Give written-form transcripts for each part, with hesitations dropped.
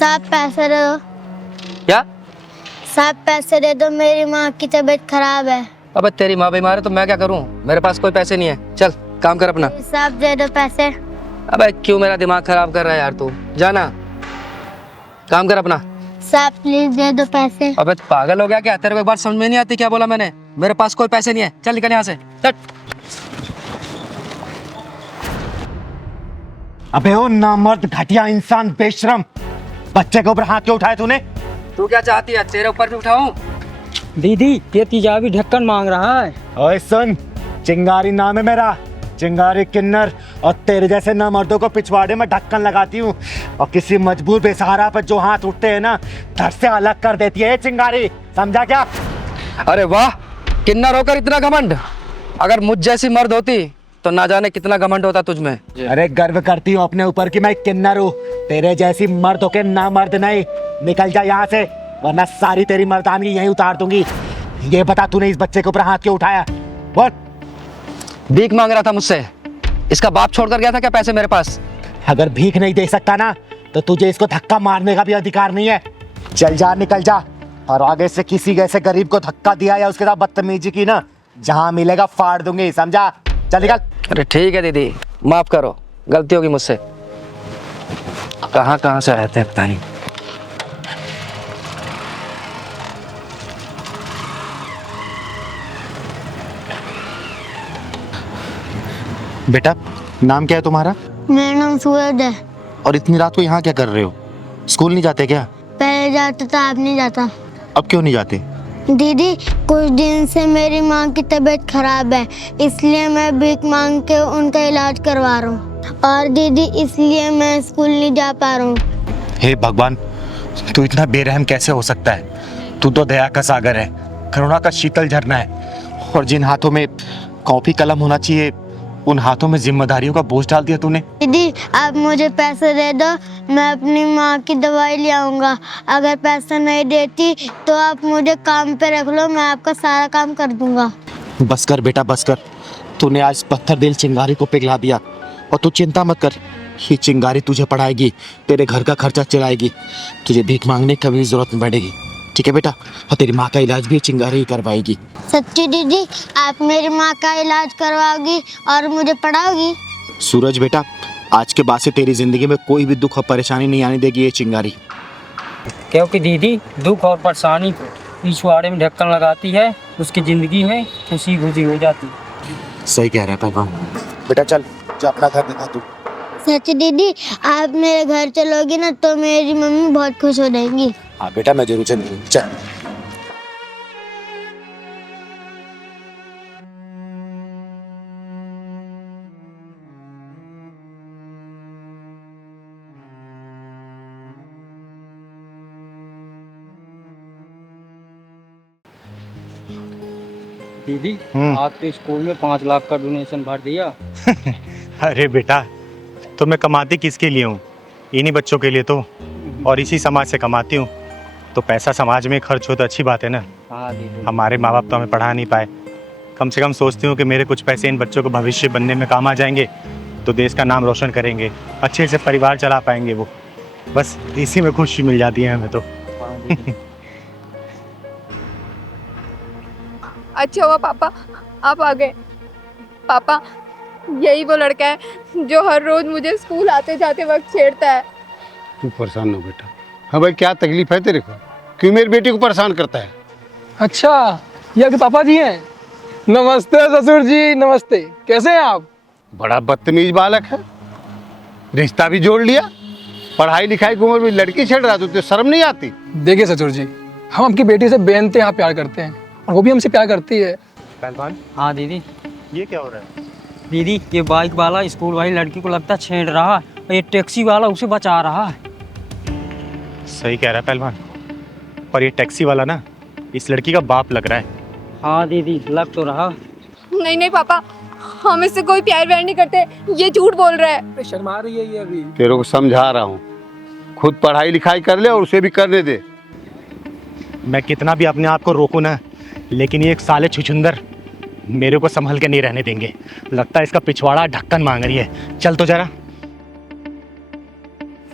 साहब पैसे दे दो। क्या? साहब पैसे दे दो, मेरी माँ की तबीयत खराब है। अबे तेरी माँ बीमार है तो मैं क्या करूं? मेरे पास कोई पैसे नहीं है। चल काम कर अपना। साहब दे दो पैसे। अबे क्यों मेरा दिमाग खराब कर रहा है यार तू? जाना, काम कर अपना। साहब प्लीज दे दो पैसे। अबे पागल हो गया क्या? तेरे को एक बार समझ में नहीं आती क्या बोला मैंने? मेरे पास कोई पैसे नहीं है। चल निकल यहाँ से, चल। अबे ओ नामर्द घटिया इंसान बेशरम, बच्चे के ऊपर हाथ क्यों उठाए तूने? तू क्या चाहती है, तेरे ऊपर भी उठाऊं? दीदी ये तेजाबी ढक्कन मांग रहा है। ओए सुन, चिंगारी नाम है मेरा, चिंगारी किन्नर, और तेरे जैसे नामर्दों को पिछवाड़े में ढक्कन लगाती हूँ और किसी मजबूर बेसहारा पर जो हाथ उठते हैं ना, धड़ से अलग कर देती है ये चिंगारी, समझा क्या? अरे वाह, किन्नर होकर इतना घमंड। अगर मुझ जैसी मर्द होती तो ना जाने कितना घमंड होता तुझ में। अरे गर्व करती हूँ अपने ऊपर कि मैं किन्नर हूँ, तेरे जैसी मर्द होके ना मर्द नहीं। निकल जा यहाँ से, वरना सारी तेरी मर्दानगी यहीं उतार दूंगी। ये बता तूने इस बच्चे के ऊपर हाथ क्यों उठाया? बोल। भीख मांग रहा था मुझसे। इसका बाप छोड़कर गया था क्या पैसे मेरे पास? अगर भीख नहीं दे सकता ना तो तुझे इसको धक्का मारने का भी अधिकार नहीं है। चल जा, निकल जा, और आगे से किसी ऐसे गरीब को धक्का दिया या उसके साथ बदतमीजी की ना, जहां मिलेगा फाड़ दूंगी, समझा? चल निकल। अरे ठीक है दीदी, माफ करो, गलती होगी मुझसे। कहाँ कहाँ से आए थे पता नहीं। बेटा नाम क्या है तुम्हारा? मेरा नाम सूरज है। और इतनी रात को यहाँ क्या कर रहे हो? स्कूल नहीं जाते क्या? पहले जाता था, अब नहीं जाता। अब क्यों नहीं जाते? दीदी कुछ दिन से मेरी माँ की तबीयत खराब है, इसलिए मैं भीख मांग के उनका इलाज करवा रहा हूँ। और दीदी इसलिए मैं स्कूल नहीं जा पा रहा हूँ। हे भगवान, तू इतना बेरहम कैसे हो सकता है? तू तो दया का सागर है, करुणा का शीतल झरना है, और जिन हाथों में कॉपी कलम होना चाहिए उन हाथों में जिम्मेदारियों का बोझ डाल दिया तूने। दीदी आप मुझे पैसे दे दो, मैं अपनी माँ की दवाई ले आऊँगा। अगर पैसा नहीं देती तो आप मुझे काम पे रख लो, मैं आपका सारा काम कर दूंगा। बस कर बेटा, बस कर। तूने आज पत्थर दिल चिंगारी को पिघला दिया, और तू चिंता मत कर, ये चिंगारी तुझे पढ़ाएगी, तेरे घर का खर्चा चलाएगी, तुझे भीख मांगने की कभी जरूरत नहीं पड़ेगी। ठीक है बेटा? और तेरी माँ का इलाज भी चिंगारी ही करवाएगी। सच्ची दीदी आप मेरी माँ का इलाज करवाओगी और मुझे पढ़ाओगी? सूरज बेटा, आज के बाद से तेरी जिंदगी में कोई भी दुख और परेशानी नहीं आने देगी ये चिंगारी। क्योंकि दीदी दुख और परेशानी को पिछवाड़े में ढक्कन लगाती है, उसकी जिंदगी में खुशी खुशी हो जाती है। सही कह रहा है भगवान। बेटा चल, जा अपना घर दिखा तू। सच्ची दीदी आप मेरे घर चलोगी ना तो मेरी मम्मी बहुत खुश हो जाएंगी। हाँ बेटा मैं जरूर चलूंगी, चल। दीदी आपके स्कूल में 5 लाख का डोनेशन भर दिया। अरे बेटा, तो मैं कमाती किसके लिए हूँ? इन्हीं बच्चों के लिए तो, और इसी समाज से कमाती हूँ। तो पैसा समाज में खर्च हो तो अच्छी बात है ना। हाँ दीदी। हमारे माँ बाप तो हमें पढ़ा नहीं पाए, कम से कम सोचती हूँ कि मेरे कुछ पैसे इन बच्चों को भविष्य बनने में काम आ जाएंगे, तो देश का नाम रोशन करेंगे, अच्छे से परिवार चला पाएंगे वो। बस इसी में खुशी मिल जाती है हमें तो। अच्छा हुआ पापा आप आ गए। पापा यही वो लड़का है जो हर रोज मुझे स्कूल आते जाते वक्त छेड़ता है। तू परेशान न हो बेटा। हाँ भाई, क्या तकलीफ है तेरे को? क्यों मेरी बेटी को परेशान करता है? अच्छा ये आपके पापा जी हैं? नमस्ते ससुर जी, नमस्ते। कैसे हैं आप? बड़ा बदतमीज बालक है, रिश्ता भी जोड़ लिया, पढ़ाई लिखाई की उम्र में लड़की छेड़ रहा, तो शर्म नहीं आती? देखिए ससुर जी, हम आपकी बेटी से बेइंतहा प्यार करते हैं और वो भी हमसे प्यार करती है। पहलवान, हाँ दीदी। ये क्या हो रहा है? दीदी ये बाइक वाला स्कूल वाली लड़की को लगता है छेड़ रहा है, और ये टैक्सी वाला उसे बचा रहा है। सही कह रहा है पहलवान, पर ये टैक्सी वाला ना इस लड़की का बाप लग रहा है। हाँ दीदी लग तो रहा। नहीं नहीं पापा, हम इससे कोई प्यार व्यार नहीं करते, ये झूठ बोल रहा है। शर्मा रही है ये अभी। तेरे को समझा रहा हूँ, खुद पढ़ाई लिखाई कर ले और उसे भी करने दे। मैं कितना भी अपने आप को रोकूं ना, लेकिन ये एक साले छुछुंदर मेरे को संभल के नहीं रहने देंगे। लगता है इसका पिछवाड़ा ढक्कन मांग रही है। चल तो जरा।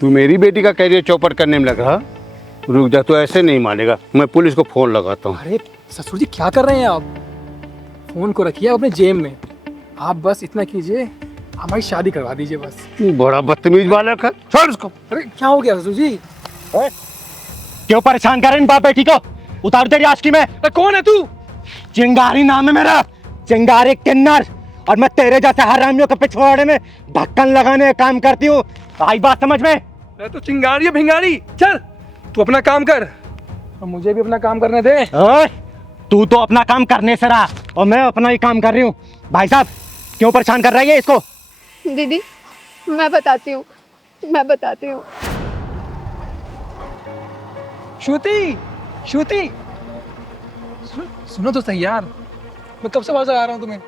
तू मेरी बेटी का कैरियर चौपट करने में लग रहा। रुक जा, तू ऐसे नहीं मानेगा, मैं पुलिस को फोन लगाता हूँ। अरे ससुर जी क्या कर रहे हैं आप? फोन को रखिए अपने जेब में। आप बस इतना कीजिए, हमारी शादी करवा दीजिए बस। तू बड़ा बदतमीज बालक है, छोड़ उसको। अरे क्या हो गया ससुर जी? क्यों परेशान कर रहे हैं बाप बेटी को? उतार तेरी आशिकी में। अरे कौन है तू? चिंगारी नाम है मेरा, चिंगारी किन्नर। और मैं तेरे जैसे हरामियों के पिछवाड़े में ढक्कन लगाने का काम करती हूँ। आई बात समझ में? मैं तो चिंगारी है भिंगारी। चल तू अपना काम कर और मुझे भी अपना काम करने दे। ओए, तू तो अपना काम करने से रहा और मैं अपना ही काम कर रही हूँ। भाई साहब क्यों परेशान कर रही है इसको? दीदी मैं बताती हूँ, मैं बताती हूँ। श्रुति, श्रुति सुनो तो सही यार, मैं कब से आवाज आ रहा हूँ तुम्हें।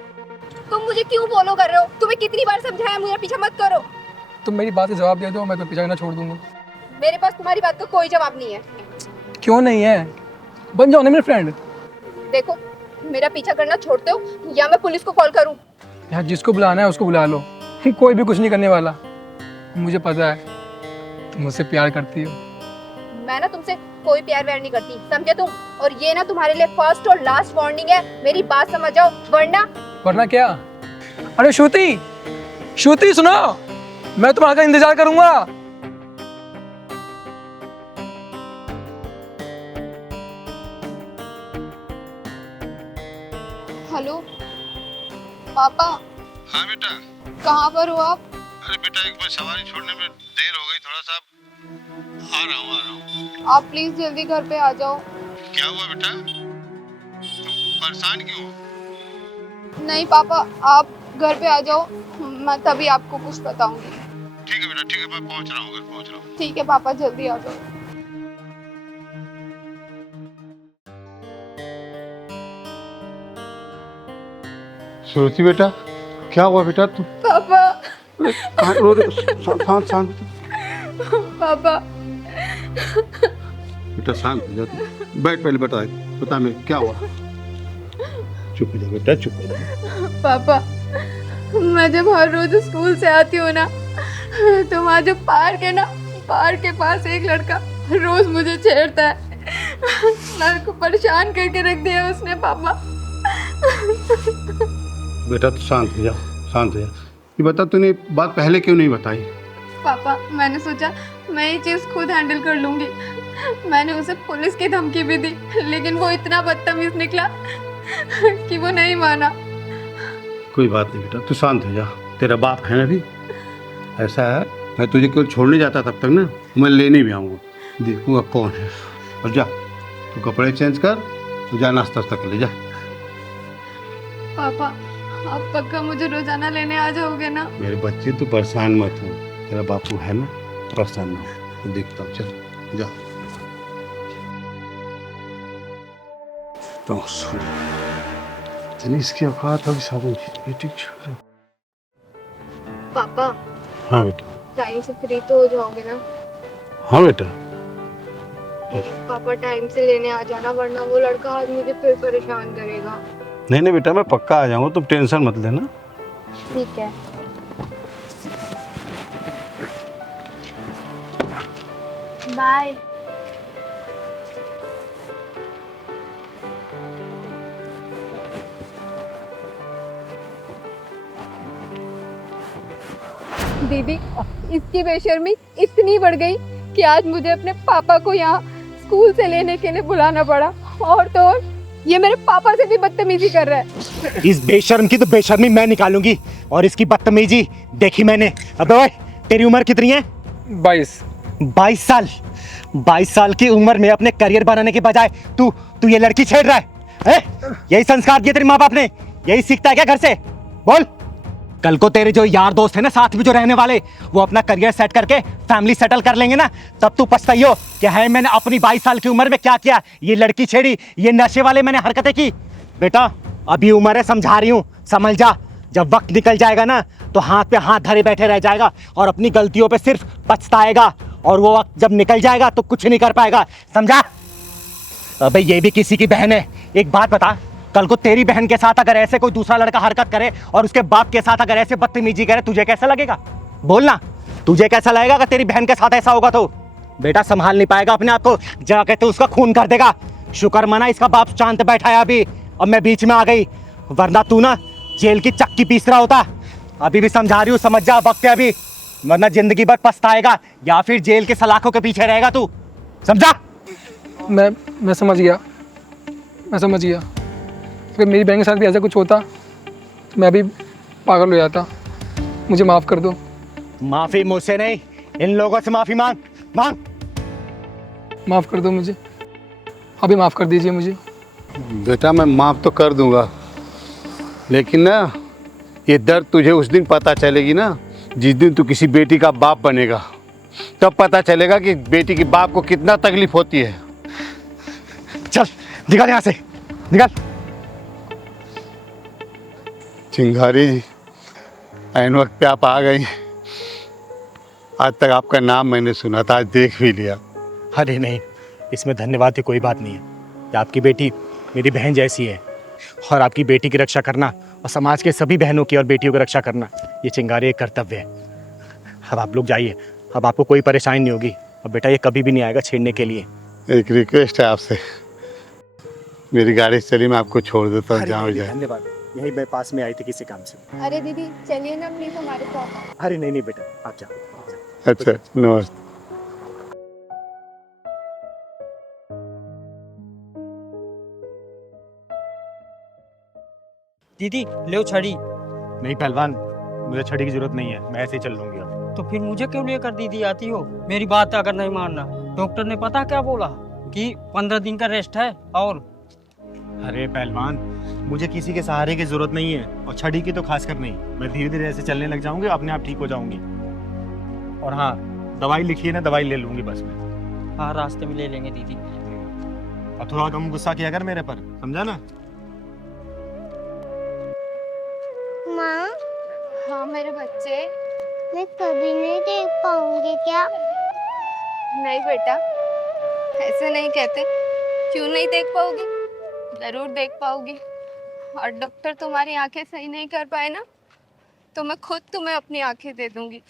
तुम मुझे क्यों फॉलो कर रहे हो? तुम्हें कितनी बार समझाया मुझे पीछा मत करो। तुम मेरी बात से जवाब दे दो, मैं तो पीछा करना छोड़ दूंगा। मेरे पास तुम्हारी बात का कोई जवाब नहीं है। क्यों नहीं है? बन जाओ ना मेरे फ्रेंड। देखो मेरा पीछा करना छोड़ते हो या मैं पुलिस को कॉल करूं? यार जिसको बुलाना है उसको बुला लो, कोई भी कुछ नहीं करने वाला। मुझे पता है तुम मुझसे प्यार करती हो। मैं ना तुमसे कोई प्यार व्यार नहीं करती, समझे तुम? और ये ना तुम्हारे लिए फर्स्ट और लास्ट वार्निंग है, मेरी बात समझ जाओ वरना क्या? अरे श्रुति, श्रुति सुनो, मैं तुम्हारा इंतजार करूंगा। हेलो पापा। हाँ बेटा। कहाँ पर हो आप? अरे बेटा एक बार सवारी छोड़ने में देर हो गई, थोड़ा सा आ रहा हूँ। आप प्लीज जल्दी घर पे आ जाओ। क्या हुआ बेटा, परेशान क्यों? नहीं पापा, आप घर पे आ जाओ, मैं तभी आपको कुछ बताऊंगी। ठीक है बेटा, ठीक है, मैं पहुंच रहा हूँ, घर पहुंच रहा हूँ। ठीक है पापा, जल्दी आ जाओ। श्रुति बेटा, क्या हुआ बेटा? तू पापा, कहाँ रो रहे? शांत शांत पापा। बेटा, शांत हो जा तू। बैठ, पहले बता मैं क्या हुआ। चुप हो जा बेटा, चुप हो जा। पापा, मैं जब हर रोज स्कूल से आती हूँ ना, तो वहाँ जो पार्क है ना, पार्क के पास एक लड़का रोज मुझे छेड़ता है। मेरे को परेशान करके रख दिया उसने पापा। बेटा तू शांत हो जा, शांत हो जा। ये बता, तूने बात पहले क्यों नहीं बताई? पापा मैंने सोचा मैं ये चीज़ खुद हैंडल कर लूँगी। मैंने उसे पुलिस की धमकी भी दी, लेकिन वो इतना बदतमीज निकला कि वो नहीं माना। कोई बात नहीं बेटा, तू शांत हो जा। तेरा बाप है ना भी। ऐसा है, मैं तुझे केवल छोड़ने जाता तब तक ना, मैं लेने भी आऊँगा, देखूँगा कौन है। और जा तू कपड़े चेंज कर, तू जा नाश्ता कर ले जा। पापा आप पक्का मुझे रोजाना लेने आ जाओगे ना? मेरे बच्चे तू परेशान मत हो, तेरा बापू है ना, परेशान ना हो। देखता हूँ, चल जा। तो सुन, इतनी इसकी औकात अभी साबुन बेटी। पापा हाँ बेटा। टाइम से फ्री तो हो जाओगे ना? हाँ बेटा। पापा टाइम से लेने आ जाना, वरना वो लड़का आज मुझे फिर परेशान करेगा। नहीं नहीं बेटा, मैं पक्का आ जाऊँगा, तुम टेंशन मत लेना। ठीक है। बाय। दीदी इसकी बेशर्मी इतनी बढ़ गई कि आज मुझे अपने पापा को यहाँ स्कूल से लेने के लिए बुलाना पड़ा। और तो और ये मेरे पापा से भी बदतमीजी कर रहा है। इस बेशर्म की तो बेशर्मी मैं निकालूंगी और इसकी बदतमीजी देखी मैंने। अबे ओए, तेरी उम्र कितनी है? 22 साल। 22 साल की उम्र में अपने करियर बनाने के बजाय तू ये लड़की छेड़ रहा है? यही संस्कार दिए तेरे माँ बाप ने? यही सीखता है क्या घर से? बोल। कल को तेरे जो यार दोस्त है ना, साथ में जो रहने वाले, वो अपना करियर सेट करके फैमिली सेटल कर लेंगे ना, तब तू पछताइयो कि है मैंने अपनी 22 साल की उम्र में क्या किया। ये लड़की छेड़ी, ये नशे वाले मैंने हरकतें की। बेटा अभी उम्र है, समझा रही हूँ, समझ जा। जब वक्त निकल जाएगा ना, तो हाथ पे हाथ धरे बैठे रह जाएगा और अपनी गलतियों पे सिर्फ पछताएगा। और वो वक्त जब निकल जाएगा तो कुछ नहीं कर पाएगा, समझा? अबे ये भी किसी की बहन है। एक बात बता, कल को तेरी बहन के साथ अगर ऐसे कोई दूसरा लड़का हरकत करे और उसके बाप के साथ अगर ऐसे बदतमीजी करे, तुझे कैसा लगेगा? बोलना। तुझे कैसा लगेगा अगर तेरी बहन के साथ ऐसा होगा तो? बेटा संभाल नहीं पाएगा अपने आप को, जाके तो उसका खून कर देगा। शुक्र मना इसका बाप शांत बैठा है अभी, अब मैं बीच में आ गई, वरना तू ना जेल की चक्की पीस रहा होता। अभी भी समझा रही हूँ, समझ जा, वक्त है अभी, वरना जिंदगी भर पछताएगा या फिर जेल के सलाखों के पीछे रहेगा तू, समझा? मैं समझ गया, मैं समझ गया। अगर मेरी बहन के साथ भी ऐसा कुछ होता तो मैं भी पागल हो जाता। मुझे माफ़ कर दो। माफी मुझसे नहीं, इन लोगों से माफी मांग मांग। माफ़ कर दो मुझे, अभी माफ़ कर दीजिए मुझे। बेटा मैं माफ़ तो कर दूंगा, लेकिन ना ये दर्द तुझे उस दिन पता चलेगी ना, जिस दिन तू किसी बेटी का बाप बनेगा, तब पता चलेगा कि बेटी के बाप को कितना तकलीफ होती है। चल निकल यहाँ से, निकल। चिंगारी जी, ऐन वक्त पे आप आ गई। आज तक आपका नाम मैंने सुना था, आज देख भी लिया। अरे नहीं, इसमें धन्यवाद की कोई बात नहीं है। ये आपकी बेटी मेरी बहन जैसी है, और आपकी बेटी की रक्षा करना और समाज के सभी बहनों की और बेटियों की रक्षा करना ये चिंगारी एक कर्तव्य है। अब आप लोग जाइए, अब आपको कोई परेशानी नहीं होगी। अब बेटा ये कभी भी नहीं आएगा छेड़ने के लिए। एक रिक्वेस्ट है आपसे, मेरी गाड़ी से चली, मैं आपको छोड़ देता हूँ, जहाँ जाए। धन्यवाद, यही मैं पास में आई थी किसी काम से। अरे दीदी चलिए ना प्लीज हमारे साथ। अरे नहीं नहीं बेटा, आप जाओ। अच्छा नमस्ते। दीदी ले छड़ी। नहीं पहलवान, मुझे छड़ी की जरूरत नहीं है, मैं ऐसे ही चल लूंगी अब। तो फिर मुझे क्यों लेकर दीदी आती हो? मेरी बात अगर नहीं मानना, डॉक्टर ने पता क्या बोला कि 15 दिन का रेस्ट है। और अरे पहलवान, मुझे किसी के सहारे की जरूरत नहीं है, और छड़ी की तो खासकर नहीं। मैं धीरे धीरे ऐसे चलने लग जाऊंगी, अपने आप ठीक हो जाऊंगी। और हाँ, दवाई लिखी है ना, दवाई ले लूंगी बस में। हाँ रास्ते में ले लेंगे दीदी। और थोड़ा कम गुस्सा किया कर मेरे पर, समझा ना? माँ, हाँ मेरे बच्चे। मैं कभी नहीं देख पाऊंगी क्या? नहीं बेटा, ऐसे नहीं कहते। क्यों नहीं देख पाओगी? जरूर देख पाओगी। और डॉक्टर तुम्हारी आंखें सही नहीं कर पाए ना, तो मैं खुद तुम्हें अपनी आंखें दे दूंगी,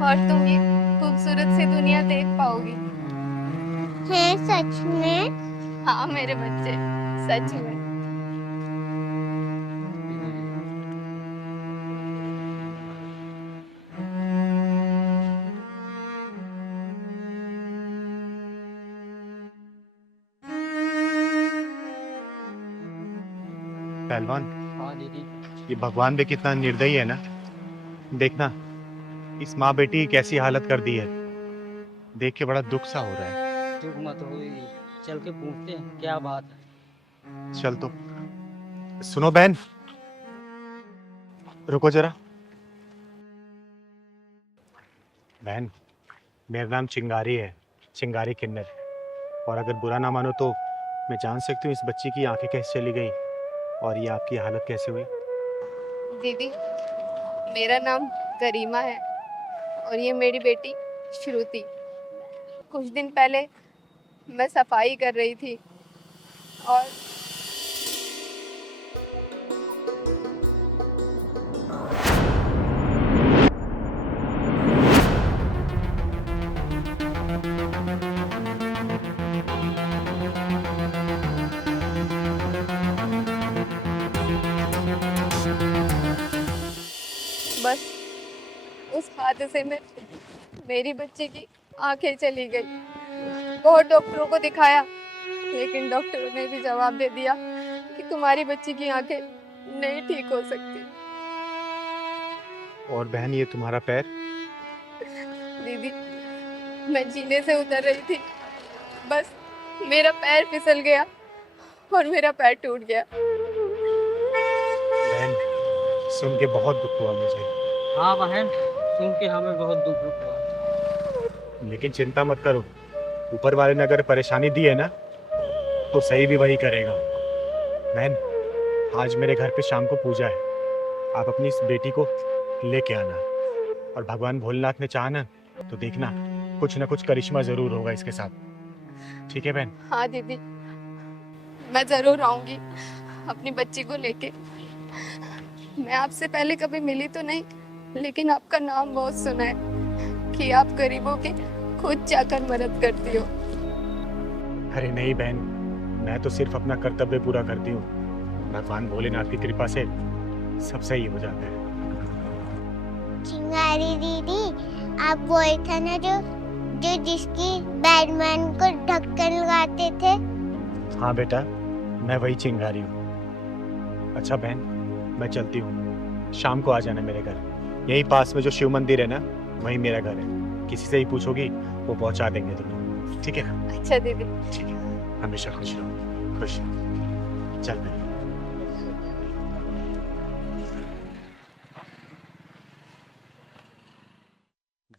और तुम ये खूबसूरत सी दुनिया देख पाओगी। है सच में? हाँ मेरे बच्चे, सच में। पहलवान, हाँ दीदी। ये भगवान भी कितना निर्दयी है ना। देखना इस माँ बेटी की कैसी हालत कर दी है, देख के बड़ा दुख सा हो रहा है। दुख मत हो, चल के पूछते हैं क्या बात है। चल तो। सुनो बहन, रुको जरा। बहन, मेरा नाम चिंगारी है, चिंगारी किन्नर। और अगर बुरा ना मानो तो मैं जान सकती हूँ इस बच्ची की आंखें कैसे चली गई और ये आपकी हालत कैसे हुई? दीदी मेरा नाम करीमा है, और ये मेरी बेटी श्रुति। कुछ दिन पहले मैं सफाई कर रही थी, और बस उस हादसे में मेरी बच्ची की आंखें चली गई। बहुत डॉक्टरों को दिखाया, लेकिन डॉक्टरों ने भी जवाब दे दिया कि तुम्हारी बच्ची की आंखें नहीं ठीक हो सकती। और बहन, ये तुम्हारा पैर? दीदी मैं जीने से उतर रही थी, बस मेरा पैर फिसल गया और मेरा पैर टूट गया। बहन, सुन के बहुत दुख हुआ मुझे। हाँ बहन, सुन के हमें बहुत दुख हुआ। लेकिन चिंता मत करो, ऊपर वाले ने अगर परेशानी दी है ना, तो सही भी वही करेगा। बहन, आज मेरे घर पे शाम को पूजा है, आप अपनी इस बेटी को लेके आना, और भगवान भोलेनाथ ने चाहा ना तो देखना कुछ ना कुछ करिश्मा जरूर होगा इसके साथ। ठीक है बहन? हाँ दीदी, मैं जरूर आऊंगी अपनी बच्ची को लेके। मैं आपसे पहले कभी मिली तो नहीं, लेकिन आपका नाम बहुत सुना है। कि आप गरीबों की खुद जाकर मदद करती हो। अरे नहीं बहन, मैं तो सिर्फ अपना कर्तव्य पूरा करती हूँ। भगवान भोलेनाथ की कृपा से सब सही हो जाता है। चिंगारी दीदी, आप वही था ना जो जिसकी बैटमैन को ढक्कन लगाते थे? हाँ बेटा, मैं वही चिंगारी हूँ। अच्छा बहन, मैं चलती हूँ, शाम को आ जाना मेरे घर। यही पास में जो शिव मंदिर है ना, वही मेरा घर है। किसी से ही पूछोगी वो पहुँचा देंगे तुम्हें, ठीक है? अच्छा दीदी। ठीक है, हमेशा खुश रहो, खुश रहो। चल बहन।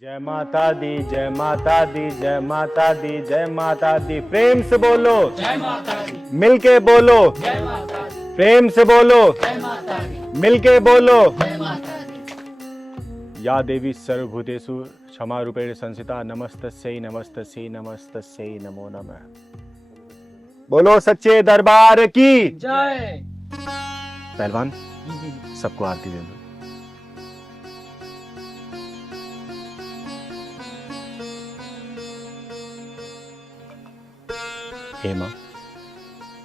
जय माता दी, जय माता दी, जय माता दी, जय माता दी। प्रेम से बोलो जय माता दी। मिलके बोलो जय माता दी। प्रेम से बोलो जय माता दी। मिलके बोलो जय माता दी। या देवी सर्वभूतेषु क्षमा रूपेण संस्थिता, नमस्तस्यै नमस्तस्यै नमस्तस्यै नमो नमः। बोलो सच्चे दरबार की जय। पहलवान, सबको आरती दे दो। हे माँ,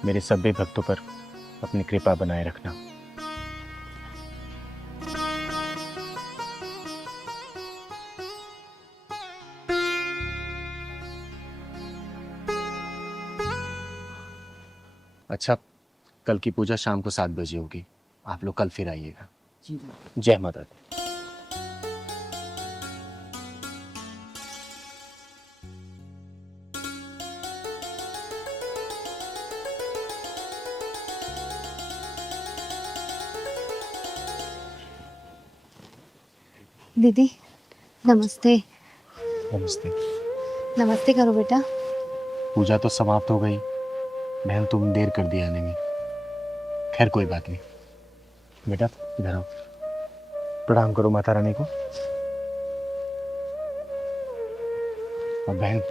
मेरे सभी भक्तों पर अपनी कृपा बनाए रखना। अच्छा, कल की पूजा शाम को 7 बजे होगी। आप लोग कल फिर आइएगा। जय माता दी। दीदी नमस्ते। नमस्ते। नमस्ते करो बेटा। पूजा तो समाप्त हो गई। बहन, तुम देर कर दी आने में। खैर कोई बात नहीं। बेटा इधर आओ, प्रणाम करो माता रानी को। और बहन,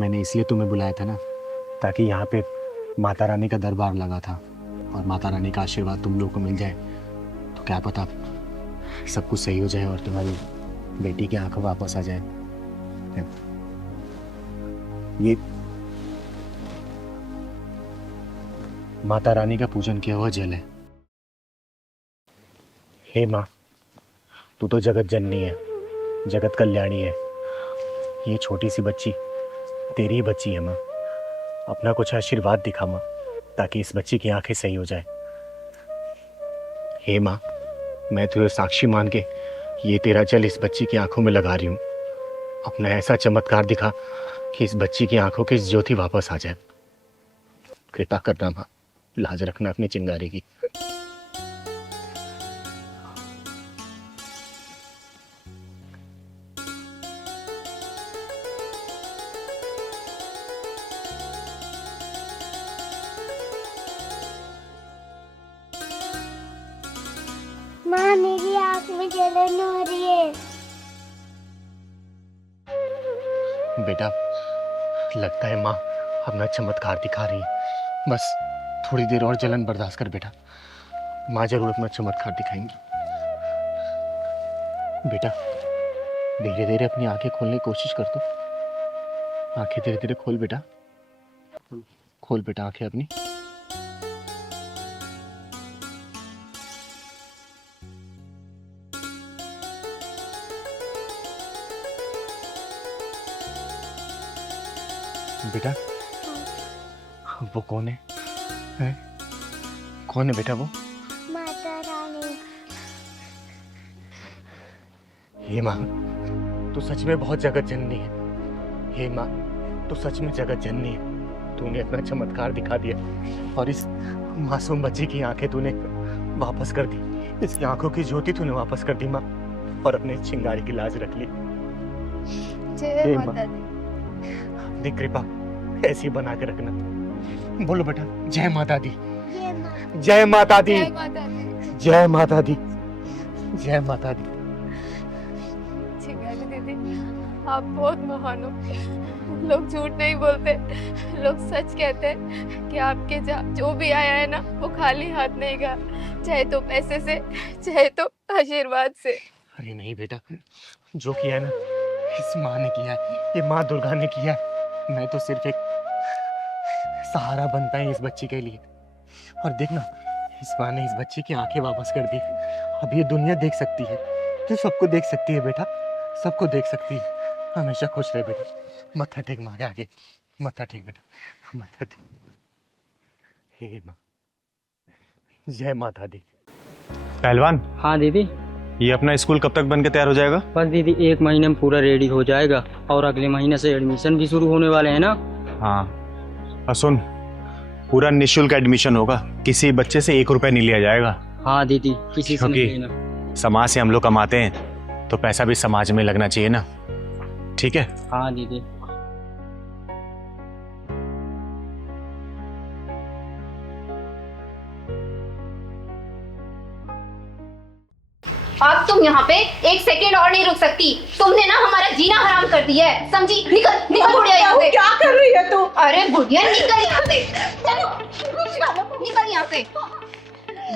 मैंने इसलिए तुम्हें बुलाया था ना, ताकि यहाँ पे माता रानी का दरबार लगा था और माता रानी का आशीर्वाद तुम लोगों को मिल जाए तो क्या पता सब कुछ सही हो जाए और तुम्हारी बेटी की आंखें वापस आ जाए। ये माता रानी का पूजन किया हुआ जल है। हे माँ, तू तो जगत जननी है, जगत कल्याणी है। ये छोटी सी बच्ची तेरी ही बच्ची है माँ। अपना कुछ आशीर्वाद दिखा माँ, ताकि इस बच्ची की आंखें सही हो जाए। हे माँ, मैं तुझे साक्षी मान के ये तेरा जल इस बच्ची की आंखों में लगा रही हूँ। अपना ऐसा चमत्कार दिखा कि इस बच्ची की आंखों की ज्योति वापस आ जाए। कृपा करना माँ, लाज रखना अपनी चिंगारी की। माँ, मेरी आँख में जलन हो रही है। बेटा, लगता है माँ अपना चमत्कार दिखा रही है। बस थोड़ी देर और जलन बर्दाश्त कर बेटा, माँ जरूर अपना चमत्कार दिखाएंगी। बेटा धीरे धीरे अपनी आंखें खोलने की कोशिश कर दो। आंखें धीरे धीरे खोल बेटा, खोल बेटा आंखें अपनी। बेटा वो कौन है? हैं? कौन है बेटा वो? माता रानी। हे माँ, तू सच में बहुत जगत जननी है। हे माँ, तू सच में जगत जननी है। तूने अपना चमत्कार दिखा दिया और इस मासूम बच्ची की आंखें तूने वापस कर दी। इसकी आंखों की ज्योति तूने वापस कर दी माँ, और अपने चिंगारी की लाज रख ली। जय माता दी। अपनी कृपा ऐसी बना के रखना। बोलो बेटा, जय माता दी, जय माता दी, जय माता दी। जय माता दी, जय माता दी। चिंगारी दीदी, आप बहुत महान हो। लोग झूठ नहीं बोलते, लोग सच कहते हैं कि आपके जो भी आया है ना, वो खाली हाथ नहीं गया, चाहे तो पैसे से, चाहे तो आशीर्वाद से। अरे नहीं बेटा, जो किया है ना इस माँ ने किया है, ये माँ दुर्गा ने किया है। मैं तो सिर्फ एक सहारा बनता है इस बच्ची के लिए। और देखना, इस माँ ने इस बच्ची की आंखें वापस कर दी। अब ये दुनिया देख सकती है, तो सबको देख सकती है बेटा, सबको देख सकती है। हमेशा खुश रहे बेटा। मत्था टेक माँ के आगे, मत्था टेक बेटा, मत्था टेक। हे माँ, जय माता दी। पहलवान, हाँ दीदी। ये अपना स्कूल कब तक बन के तैयार हो जाएगा? बस दीदी 1 महीने में पूरा रेडी हो जाएगा और अगले महीने से एडमिशन भी शुरू होने वाले हैं ना। हाँ, और सुन, पूरा निःशुल्क एडमिशन होगा, किसी बच्चे से 1 रुपया नहीं लिया जाएगा। हाँ दीदी, किसी से नहीं क्योंकि लेना। समाज से हम लोग कमाते हैं तो पैसा भी समाज में लगना चाहिए ना। ठीक है? हाँ दीदी। अब तुम यहाँ पे 1 सेकेंड और नहीं रुक सकती। तुमने ना हमारा जीना हराम कर दिया है, समझी? निकल निकल बुढ़िया यहाँ से। क्या कर रही है तू? अरे बुढ़िया निकल यहाँ से, चलो निकल यहाँ से।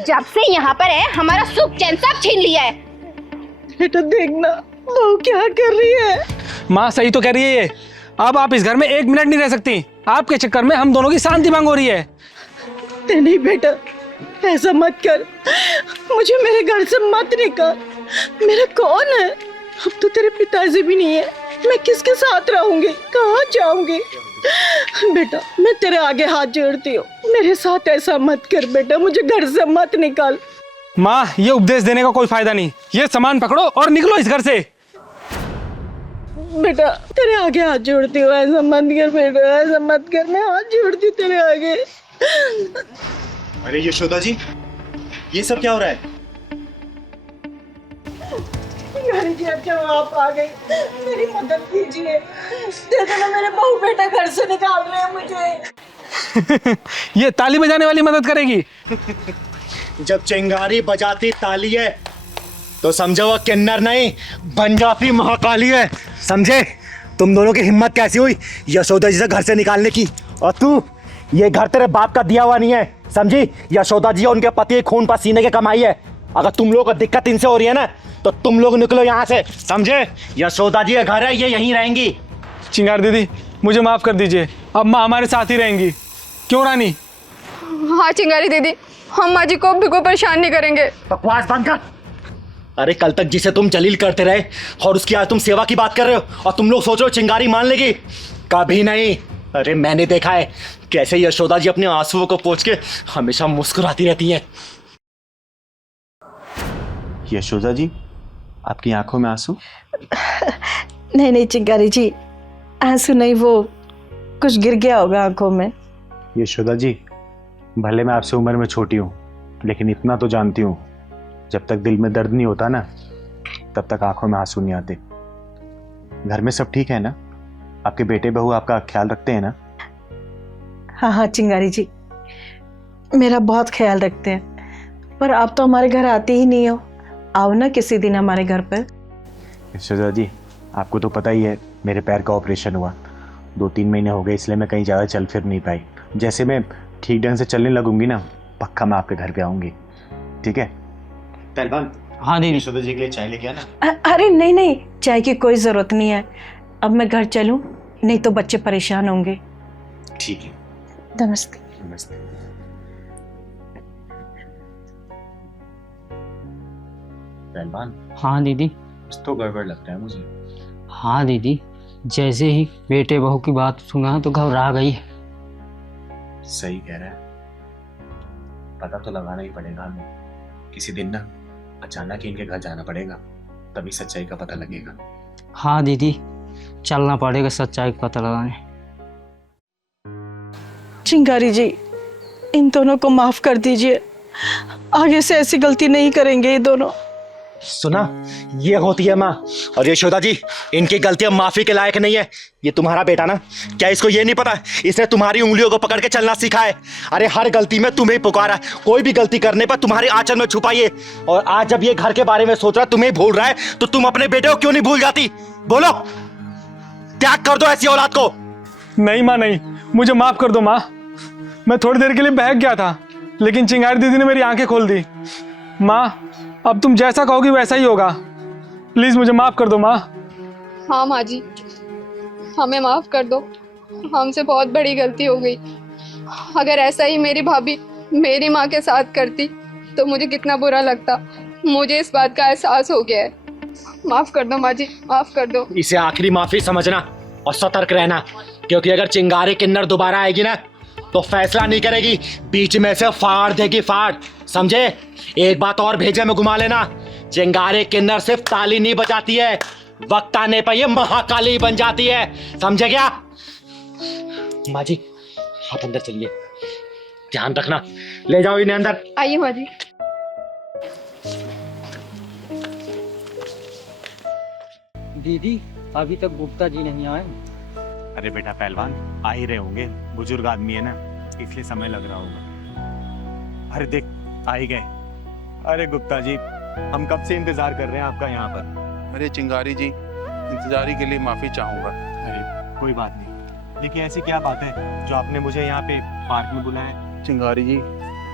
जब से यहाँ पर है हमारा सुख चैन सब छीन लिया है। बेटा देखना बहू क्या कर रही है। माँ सही तो कह रही है ये। अब आप इस घर में 1 मिनट नहीं रह सकती। आपके चक्कर में हम दोनों की शांति भंग हो रही है। नहीं बेटा, ऐसा मत कर, मुझे मेरे घर से मत निकाल। मेरा कौन है? अब तो तेरे पिताजी भी नहीं है, मैं किसके साथ रहूंगी, कहाँ जाऊंगी? बेटा मैं तेरे आगे हाथ जोड़ती हूँ, मेरे साथ ऐसा मत कर बेटा, मुझे घर से मत निकाल। माँ ये उपदेश देने का कोई फायदा नहीं। ये सामान पकड़ो और निकलो इस घर से। बेटा तेरे आगे हाथ जोड़ती हूँ, ऐसा मत कर बेटा, ऐसा मत कर, मैं हाथ जोड़ती हूँ तेरे आगे। अरे यशोदा जी, ये सब क्या हो रहा है? जी अब जब आप आ गई, मेरी मदद कीजिए। देखो ना मेरे बहू बेटा घर से निकाल रहे हैं मुझे। ये ताली बजाने वाली मदद करेगी? जब चिंगारी बजाती ताली है तो समझो वो किन्नर नहीं, बन जाती महाकाली है। समझे? तुम दोनों की हिम्मत कैसी हुई यशोदा जी से घर से निकालने की? और तू, ये घर तेरे बाप का दिया हुआ नहीं है, समझी? यशोदा जी और उनके पति खून पसीने की कमाई है। अगर तुम लोगों को दिक्कत इनसे हो रही है ना, तो तुम लोग निकलो यहाँ से, समझे? यशोदा जी का घर है, ये यहीं रहेंगी। चिंगार दीदी मुझे माफ कर दीजिए, अब माँ हमारे साथ ही रहेंगी। क्यों रानी? हाँ चिंगारी दीदी, हम माँ जी को भी कोई परेशान नहीं करेंगे। बकवास बंद कर। अरे कल तक जिसे तुम जलील करते रहे और उसकी आज तुम सेवा की बात कर रहे हो, और तुम लोग सोच रहे हो चिंगारी मान लेगी? कभी नहीं। अरे मैंने देखा है कैसे यशोदा जी अपने आंसुओं को पोंछ के हमेशा मुस्कुराती रहती हैं। यशोदा जी, आपकी आंखों में आंसू? नहीं नहीं चिंगारी जी, आंसू नहीं, वो कुछ गिर गया होगा आंखों में। यशोदा जी, भले मैं आपसे उम्र में छोटी हूँ, लेकिन इतना तो जानती हूँ, जब तक दिल में दर्द नहीं होता ना, तब तक आंखों में आंसू नहीं आते। घर में सब ठीक है ना? आपके बेटे बहू आपका ख्याल रखते हैं ना? हाँ हाँ चिंगारी जी, मेरा बहुत ख्याल रखते हैं, पर आप तो हमारे घर आते ही नहीं हो। आओ ना किसी दिन हमारे घर पर। यशोदा जी, आपको तो पता ही है मेरे पैर का ऑपरेशन हुआ, 2-3 महीने हो गए, इसलिए मैं कहीं ज़्यादा चल फिर नहीं पाई। जैसे मैं ठीक ढंग से चलने लगूंगी ना, पक्का मैं आपके घर पे आऊँगी। ठीक है? पहलवान, हाँ दीदी। यशोदा जी के लिए चाय लेके आना। अरे नहीं नहीं, चाय की कोई ज़रूरत नहीं है, अब मैं घर चलूं, नहीं तो बच्चे परेशान होंगे। ठीक है। नमस्ते। नमस्ते। पहलवान, हाँ दीदी। कुछ तो गड़बड़ लगता है मुझे। हाँ दीदी, जैसे ही बेटे बहू की बात सुना तो घबरा गई। सही कह रहा है, पता तो लगाना ही पड़ेगा हमें। किसी दिन ना अचानक ही इनके घर जाना पड़ेगा, तभी सच्चाई का पता लगेगा। हाँ दीदी, चलना पड़ेगा सच्चाई का पता लगाने। चिंगारी जी, इन दोनों को माफ कर दीजिए, आगे से ऐसी गलती नहीं करेंगे ये दोनों। सुना, ये होती है माँ। और यशोदा जी, इनकी गलतियां माफी के लायक नहीं है। ये तुम्हारा बेटा ना, क्या इसको ये नहीं पता इसने तुम्हारी उंगलियों को पकड़ के चलना सीखा है? अरे हर गलती में तुम्हें पुकारा, कोई भी गलती करने पर तुम्हारे आंचल में छुपाइए। और आज जब ये घर के बारे में सोच रहा है, तुम्हें भूल रहा है, तो तुम अपने बेटे को क्यों नहीं भूल जाती? बोलो, त्याग कर दो ऐसी औलाद को। नहीं माँ नहीं, मुझे माफ कर दो माँ। मैं थोड़ी देर के लिए बहक गया था, लेकिन चिंगारी दीदी ने मेरी आंखें खोल दी। माँ अब तुम जैसा कहोगी वैसा ही होगा, प्लीज मुझे माफ कर दो माँ। हाँ माँ जी, हमें माफ़ कर दो, हमसे बहुत बड़ी गलती हो गई। अगर ऐसा ही मेरी भाभी मेरी माँ के साथ करती तो मुझे कितना बुरा लगता। मुझे इस बात का एहसास हो गया है। माफ़ कर दो माँ जी, माफ़ कर दो। इसे आखिरी माफी समझना और सतर्क रहना, क्योंकि अगर चिंगारी किन्नर दोबारा आएगी ना तो फैसला नहीं करेगी, बीच में से फाड़ देगी, फाड़, समझे? एक बात और भेजे में घुमा लेना, चिंगारी किन्नर सिर्फ ताली नहीं बजाती है, वक्त आने पर ये महाकाली बन जाती है, समझे क्या? माँ जी आप अंदर चलिए, ध्यान रखना, ले जाओ इन्हें अंदर। आइए माँ जी। दीदी अभी तक गुप्ता जी नहीं आए। अरे बेटा पहलवान, आ ही रहे होंगे, बुजुर्ग आदमी है ना, इसलिए समय लग रहा होगा। अरे देख आ ही गए। अरे गुप्ता जी, हम कब से इंतजार कर रहे हैं आपका यहाँ पर। अरे चिंगारी जी, इंतजारी के लिए माफ़ी चाहूँगा। अरे कोई बात नहीं, लेकिन ऐसी क्या बात है जो आपने मुझे यहाँ पे पार्क में बुलाया? चिंगारी जी,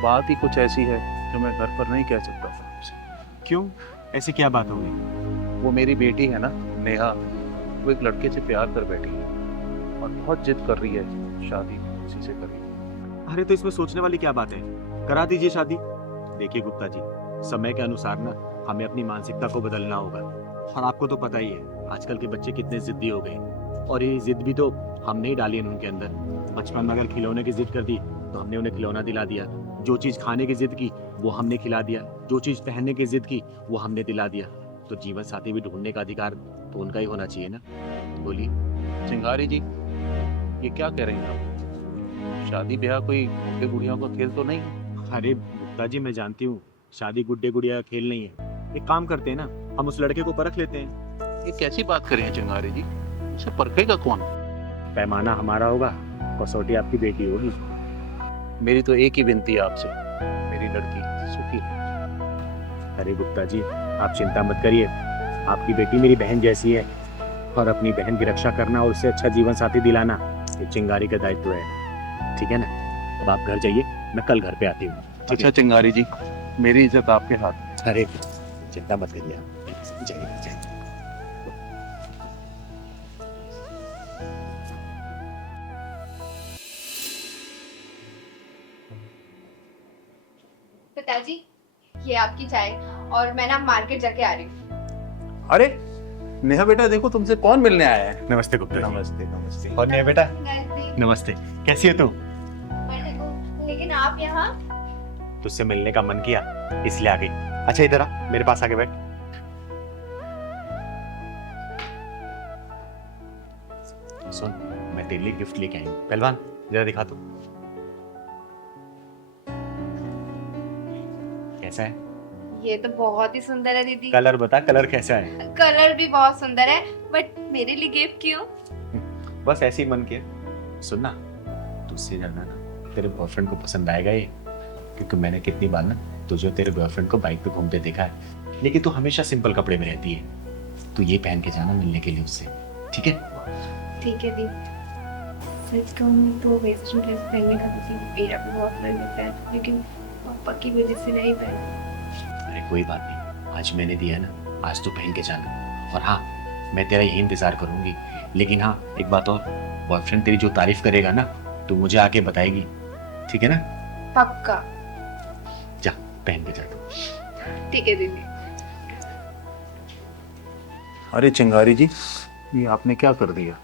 बात ही कुछ ऐसी है जो मैं घर पर नहीं कह सकता था आपसे। क्यों, ऐसी क्या बात हो गई? वो मेरी बेटी है ना, नेहा, वो एक लड़के से प्यार कर बैठी है और बहुत जिद कर रही है शादी उसी से करेगी। अरे तो इसमें सोचने वाली क्या बात है, करा दीजिए शादी। देखिए गुप्ता जी, समय के अनुसार ना हमें अपनी मानसिकता को बदलना होगा, और आपको तो पता ही है आजकल के बच्चे कितने जिद्दी हो गए, और ये जिद भी तो हमने ही डाली है उनके अंदर। बचपन में अगर खिलौने की जिद कर दी तो हमने उन्हें खिलौना दिला दिया, जो चीज़ खाने की जिद की वो हमने खिला दिया, जो चीज़ पहनने की जिद की वो हमने दिला दिया। तो जीवन साथी भी ढूंढने का अधिकार तो उनका ही होना चाहिए ना। बोलिए चिंगारी जी, ये क्या कह रही हैं आप? शादी ब्याह कोई बुढ़े बुढ़ियों का खेल तो नहीं है। अरे गुप्ता जी, मैं जानती हूँ शादी गुड्डे गुड़िया का खेल नहीं है। एक काम करते हैं ना, हम उस लड़के को परख लेते हैं। ये कैसी बात कर रही हैं चिंगारी जी? उसे परखेगा कौन? पैमाना हमारा होगा, कसौटी आपकी बेटी होगी। मेरी तो एक ही विनती है आपसे, मेरी लड़की सुखी है। अरे गुप्ता जी, आप चिंता मत करिए, आपकी बेटी मेरी बहन जैसी है, और अपनी बहन की रक्षा करना और उससे अच्छा जीवन साथी दिलाना ये चिंगारी का दायित्व है, ठीक है ना? अब आप घर जाइए, मैं कल घर पे आती हूँ। अच्छा चिंगारी जी, मेरी इज्जत आपके हाथ। अरे चिंता मत करिए आप, जाइए जाइए। पिताजी, ये आपकी चाय, और मैं ना मार्केट जाके आ रही हूँ। अरे नेहा बेटा, देखो तुमसे कौन मिलने आया है। नमस्ते गुप्ता जी। नमस्ते नमस्ते। और नेहा बेटा, नमस्ते, कैसी है तू? लेकिन आप यहाँ? तुझसे मिलने का मन किया इसलिए आ गई। अच्छा इधर आ, मेरे पास आके बैठ। सुन, मैं तेरे लिए गिफ्ट लेके आई हूँ। पहलवान जरा दिखा तू, कैसा है? ये तो बहुत ही सुंदर है दीदी। कलर बता, कलर कैसा है? कलर भी बहुत सुंदर है, बट मेरे लिए गिफ्ट क्यों? बस ऐसे ही मन किया। सुन ना, तुझसे ज्यादा ना तेरे बॉयफ्रेंड को पसंद आएगा ये, क्योंकि मैंने कितनी बार ना तुझे तेरे बॉयफ्रेंड को बाइक पे घूमते देखा है, लेकिन तू हमेशा सिंपल कपड़े में रहती है। तू ये पहन के जाना मिलने के लिए उससे, ठीक है? ठीक है दीदी। सच कहूँ तो वेस्टर्न ड्रेस पहनने का मुझे मेरा भी बहुत मन होता है, लेकिन पापा की वजह से नहीं पहन। अरे कोई बात नहीं, आज मैंने दिया ना, आज तू पहन के जाना। और हाँ, मैं तेरा यही इंतजार करूंगी, लेकिन हाँ एक बात और, बॉयफ्रेंड तेरी जो तारीफ करेगा ना तू मुझे आके बताएगी, ठीक है ना? पक्का। जा पहन के जा तू। ठीक है दीदी। अरे चिंगारी जी, ये आपने क्या कर दिया?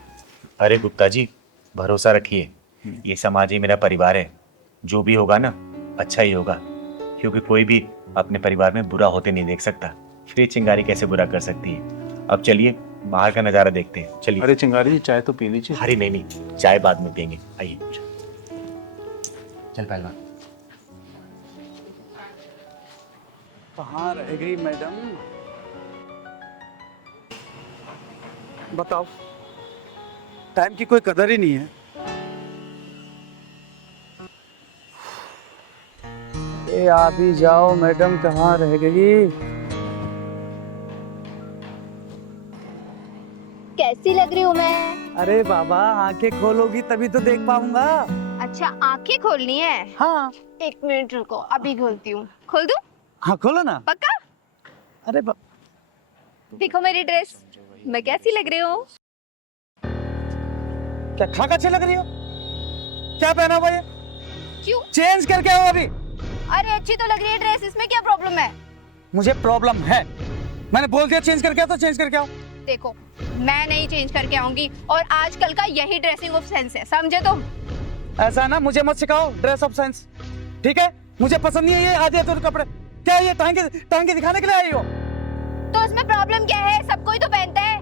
अरे गुप्ता जी, भरोसा रखिए, ये समाज ही मेरा परिवार है, जो भी होगा ना अच्छा ही होगा, क्योंकि कोई भी अपने परिवार में बुरा होते नहीं देख सकता, फिर ये चिंगारी कैसे बुरा कर सकती है। अब चलिए बाहर का नज़ारा देखते हैं, चलिए। अरे चिंगारी जी, चाय तो पी लीजिए। अरे नहीं नहीं, चाय बाद में पियेंगे, आइए। चल पहलवान। कहाँ रह गई मैडम? बताओ, टाइम की कोई कदर ही नहीं है। ए आ भी जाओ मैडम, कहाँ रह गई? कैसी लग रही हूँ मैं? अरे बाबा, आंखें खोलोगी तभी तो देख पाऊंगा। अच्छा, आंखें खोलनी है? हाँ। एक मिनट रुको, अभी खोलती हूँ। खोल दूँ? हाँ खोलो ना। पक्का? अरे देखो मेरी ड्रेस। मैं कैसी लग रही हूँ? क्या खाक अच्छी लग रही हो? क्या पहना हुआ ये? क्यों? चेंज करके आओ अभी। अरे अच्छी तो लग रही है ड्रेस, इसमें क्या प्रॉब्लम है? मुझे प्रॉब्लम है। मैंने बोल दिया चेंज करके आओ तो चेंज करके आओ। देखो, मैं नहीं चेंज करके आऊंगी और आजकल का यही ड्रेसिंग ऑफ सेंस है, समझे तुम? ऐसा है ना, मुझे मत सिखाओ ड्रेस ऑफ सेंस, ठीक है? मुझे पसंद नहीं है ये आधे अधूरे कपड़े। क्या ये टांगे दिखाने के लिए आई हो? तो इसमें प्रॉब्लम क्या है? सब कोई तो पहनता है।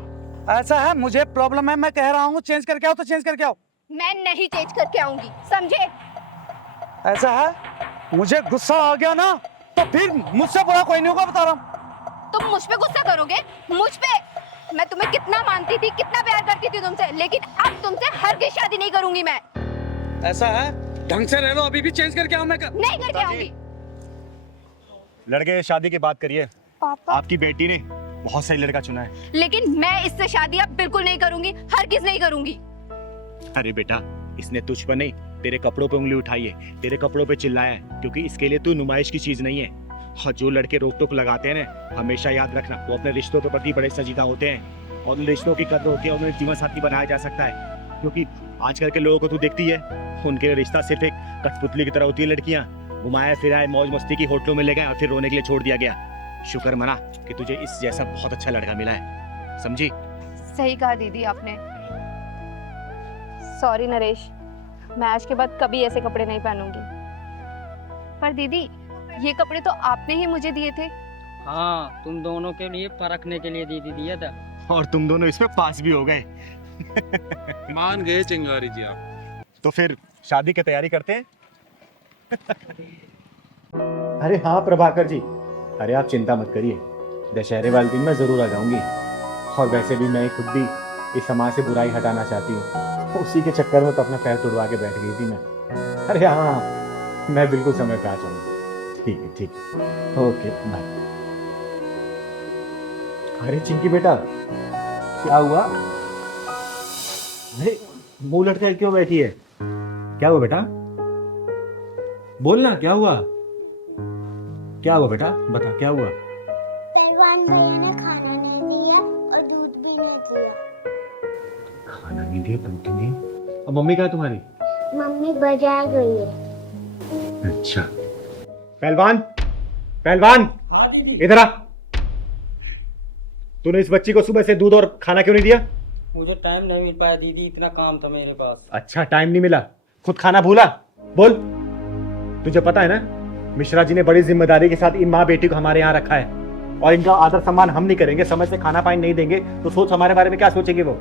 ऐसा है, मुझे प्रॉब्लम है, मैं कह रहा हूँ चेंज करके आओ तो चेंज करके आओ। मैं नहीं चेंज करके आऊंगी, समझे? ऐसा है, मुझे गुस्सा आ गया ना तो फिर मुझसे बुरा कोई नहीं होगा, बता रहा हूँ। तुम मुझ पे गुस्सा करोगे? मुझ पे? मैं तुम्हें कितना मानती थी, कितना प्यार करती थी तुमसे, लेकिन अब तुमसे हरगिज़ शादी नहीं करूंगी मैं। ऐसा है, ढंग से रह लो, अभी भी चेंज करके आओ। मैं नहीं करके आऊंगी। लड़के शादी की बात करिए। पापा, आपकी बेटी ने बहुत सही लड़का चुना है। लेकिन मैं इससे शादी अब बिल्कुल नहीं करूंगी, हरगिज़ नहीं करूंगी। अरे बेटा, इसने तुझ पर नहीं तेरे कपड़ों पे उंगली उठाई है, तेरे कपड़ों पे चिल्लाया है, क्योंकि इसके लिए तू नुमाइश की चीज नहीं है। और जो लड़के रोक टोक लगाते हैं ना, हमेशा याद रखना, वो अपने रिश्तों के प्रति बड़े संजीदा होते हैं और उन रिश्तों की कदर होती है, उन्हें जीवन साथी बनाया जा सकता है। क्योंकि आजकल के लोगों को तू देखती है, उनके लिए रिश्ता सिर्फ एक कठपुतली की तरह होती है। लड़कियां घुमाए फिराए मौज मस्ती की होटलों में ले गए और फिर रोने के लिए छोड़ दिया गया। शुक्र मना कि तुझे इस जैसा बहुत अच्छा लड़का मिला है, समझी? सही कहा दीदी आपने। सॉरी नरेश, मैं आज के बाद कभी ऐसे कपड़े नहीं पहनूंगी। पर दीदी, ये कपड़े तो आपने ही मुझे दिए थे। हाँ, तुम दोनों के लिए परखने के लिए दीदी दिया था। और तुम दोनों इसमें पास भी हो गए। मान गए चिंगारी जी आप। तो फिर शादी की तैयारी करते हैं। अरे हाँ प्रभाकर जी, अरे आप चिंता मत करिए, दशहरे वाले दिन मैं जरूर आ जाऊंगी। और वैसे भी मैं खुद भी इस समाज से बुराई हटाना चाहती हूँ, उसी के चक्कर में तो अपना पैर तुड़वा के बैठ गई थी मैं। अरे हाँ, मैं बिल्कुल समय पे आ जाऊंगा। ठीक है, ठीक है, ओके बाय। अरे चिंकी बेटा, क्या हुआ? अरे मुंह लटके क्यों बैठी है? क्या हुआ बेटा? बोलना, क्या हुआ? क्या हुआ बेटा, बता क्या हुआ? पहलवान भैया ने खाना नहीं दिया और दूध भी नहीं दिया। खाना नहीं दिया, दूध नहीं दिया। और मम्मी कहाँ है तुम्हारी? मम्मी बाजार गई है। अच्छा। पहलवान, पहलवान, इधर आ। तूने इस बच्ची को सुबह से दूध और खाना क्यों नहीं दिया? मुझे टाइम नहीं मिल पाया दीदी, इतना काम था मेरे पास। अच्छा, टाइम नहीं मिला, खुद खाना भूला? बोल। तुझे पता है ना, मिश्रा जी ने बड़ी जिम्मेदारी के साथ इन माँ बेटी को हमारे यहाँ रखा है, और इनका आदर सम्मान हम नहीं करेंगे, समय से खाना पानी नहीं देंगे, तो सोच हमारे बारे में क्या सोचेंगे वो?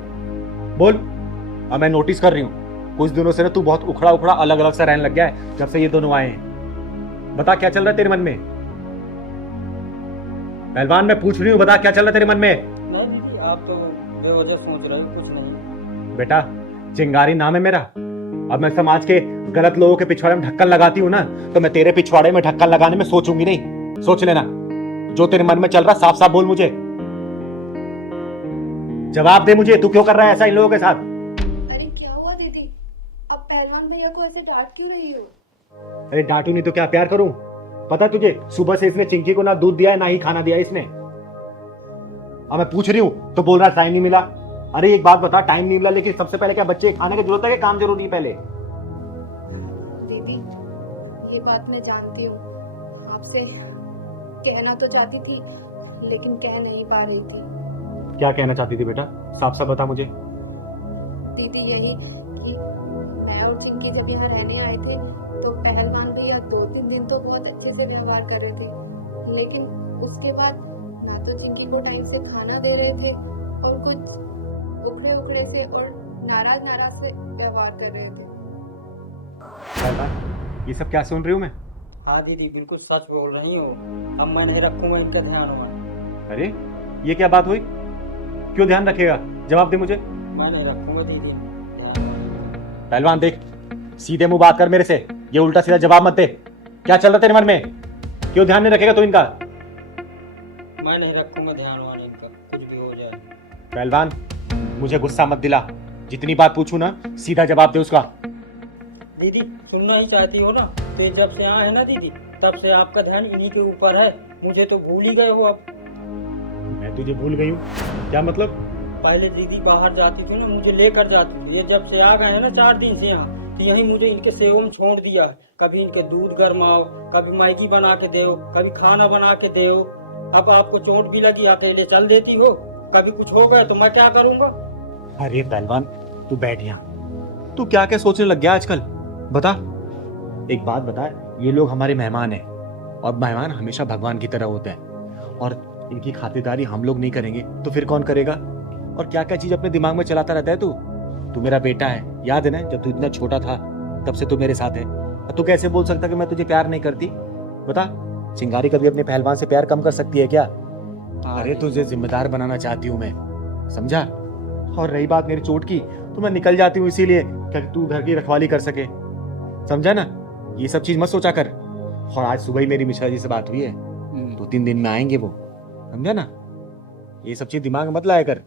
बोल। अब मैं नोटिस कर रही हूँ, कुछ दिनों से ना तू बहुत उखड़ा उखड़ा अलग अलग सा रहने लग गया है जब से ये दोनों आए हैं। बता क्या चल रहा है तेरे मन में? पहलवान, मैं पूछ रही हूँ, बता क्या चल रहा है तेरे मन में? नहीं दीदी, आप तो बेवजह सोच रहे हो, कुछ नहीं। बेटा, चिंगारी नाम है मेरा। अब मैं समाज के गलत लोगों के पिछवाड़े में ढक्कन लगाती हूँ ना, तो मैं तेरे पिछवाड़े में ढक्कन लगाने में सोचूंगी नहीं। सोच लेना, जो तेरे मन में चल रहा साफ साफ बोल मुझे। जवाब दे मुझे, तू क्यों कर रहा है ऐसा इन लोगों के साथ? अरे क्या हुआ दीदी, अब पहलवान भैया को ऐसे डांट क्यों रही हो? अरे डांटू नहीं तो क्या प्यार करूं? पता तुझे, सुबह से इसने चिंकी को ना दूध दिया है ना ही खाना दिया इसने। अब मैं पूछ रही हूँ तो बोल रहा टाइम नहीं मिला। अरे एक बात बता, टाइम नहीं मिला, लेकिन सबसे पहले क्या बच्चे खाने की जरूरत है कि काम जरूरी है पहले? दीदी, ये बात मैं जानती हूँ, आपसे कहना तो चाहती थी लेकिन कह नहीं पा रही थी। क्या कहना चाहती थी बेटा, साफ साफ बता मुझे। दीदी यही कि मैं और चिंकी जब यहाँ रहने आए थे तो पहलवान भैया 2-3 दिन तो बहुत अच्छे से व्यवहार कर रहे थे, लेकिन उसके बाद ना तो चिंकी को टाइम से खाना दे रहे थे और कुछ उखड़े उखड़े से और नाराज से व्यवहार कर रहे थे। ये सब क्या सुन रही हूँ मैं? हाँ दीदी, बिल्कुल सच बोल रही हो। अब मैं नहीं रखूंगा इनका ध्यान हुआ। अरे ये क्या बात हुई? क्यों ध्यान रखेगा? जवाब दे मुझे। मैं नहीं रखूंगा दीदी। पहलवान देख, सीधे मुंह बात कर मेरे से, ये उल्टा सीधा जवाब मत दे। क्या चल रहा तेरे मन में? क्यों ध्यान नहीं रखेगा तू इनका? मैं नहीं रखूंगा ध्यान वाला इनका, कुछ भी हो जाए। पहलवान, मुझे गुस्सा मत दिला, जितनी बात पूछू ना सीधा जवाब दे उसका। दीदी सुनना ही चाहती हो ना, तो जब से आए है ना दीदी, तब से आपका ध्यान इन्हीं के ऊपर है। मुझे तो भूल ही गए हो अब। मैं तुझे भूल गई हूँ? क्या मतलब? पहले दीदी बाहर जाती थी ना, मुझे लेकर जाती थी। ये जब से आ गए हैं ना 4 दिन से यहाँ, तो यहीं मुझे इनके सेवा में छोड़ दिया। कभी इनके दूध गरमाओ, कभी मैगी बना के दो, कभी खाना बना के दो। अब आपको चोट भी लगी, अकेले चल देती हो, कभी कुछ हो गया तो मैं क्या करूँगा? अरे पहलवान, तू बैठ यहाँ। तू क्या क्या सोचने लग गया आजकल? बता, एक बात बता, ये लोग हमारे मेहमान हैं और मेहमान हमेशा भगवान की तरह होते हैं, और इनकी खातिरदारी हम लोग नहीं करेंगे तो फिर कौन करेगा? और क्या क्या चीज अपने दिमाग में चलाता रहता है तू? तू मेरा बेटा है, याद है ना, जब तू इतना छोटा था तब से तू मेरे साथ है। तू कैसे बोल सकता कि मैं तुझे प्यार नहीं करती? बता, चिंगारी कभी अपने पहलवान से प्यार कम कर सकती है क्या? अरे तुझे जिम्मेदार बनाना चाहती हूँ मैं, समझा? और रही बात मेरी चोट की, तो मैं निकल जाती हूँ इसीलिए कि तू घर की रखवाली कर सके, समझा ना? ये सब चीज मत सोचा कर। और आज सुबह ही मेरी मिश्रा जी से बात हुई है, 2-3 दिन में आएंगे वो, समझा ना? ये सब चीज दिमाग में मत लाया कर,